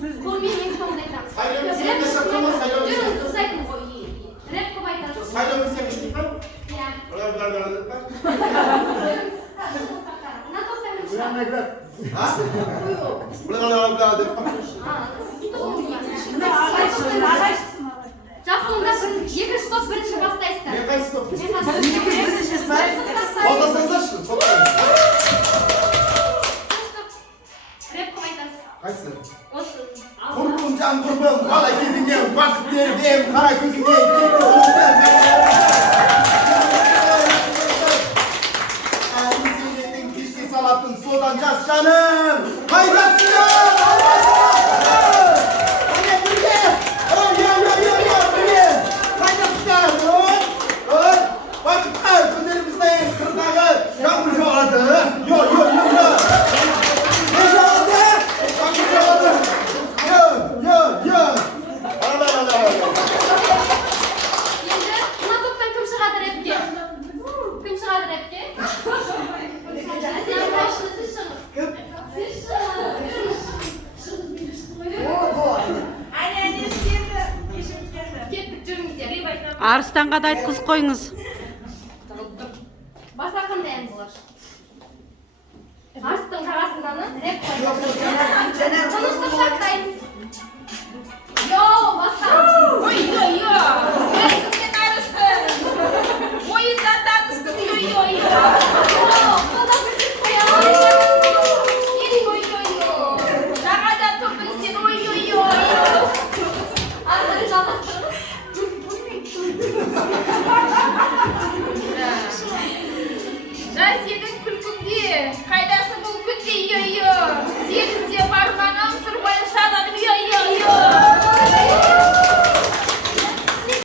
Көрмеймін сонда айтамыз. Жүріңіз, сіз айтыңыз ғой. Рэп қылып айтасыз. Иә. Мына тоқтаймын Жақсылында екінші топ бірінші бастайсыздар. Мен қайсы топ? Рэп қылып айтасыз. Қайсы? Осы. Құрбым, жан құрбым, бала кезіңнен бақыт беріп ем, қара көзіңнен кетті Әлі сенетін кешке салатын содан жас жаным Қайдасыңдар, Бақытқа күндеріміздің қырдағы жаңбыр жауады Енді мына топтан кім шығады рэпке? Кім шығады рэпке? Сіз шығыңыз. Кеттік, жүріңіздер. Арыстанға да айтқызып қойыңыз.